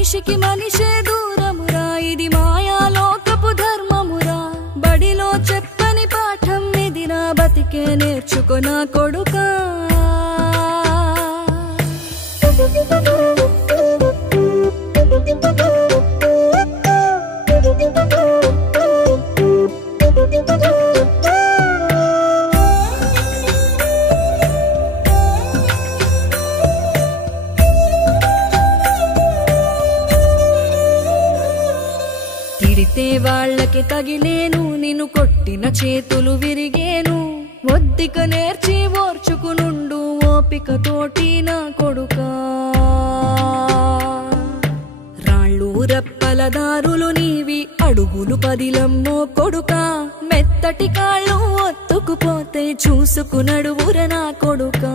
మనిషికి మనిషే దూరమురా ఇది మాయాలోకపు ధర్మమురా బడిలో చెప్పని పాఠం ఇదిరా బతికే నేర్చుకో నా కొడుకా తిడితే వాళ్ళకి తగిలేను నిన్ను కొట్టిన చేతులు విరిగేను ఒద్దిక నేర్చి ఓర్చుకునుండు ఓపికతోటి నా కొడుకా రాళ్ళు రప్పల దారులు నీవి అడుగులు పదిలమ్మో కొడుకా మెత్తటి కాళ్ళు ఒత్తుకుపోతే చూసుకునడువుర నా కొడుకా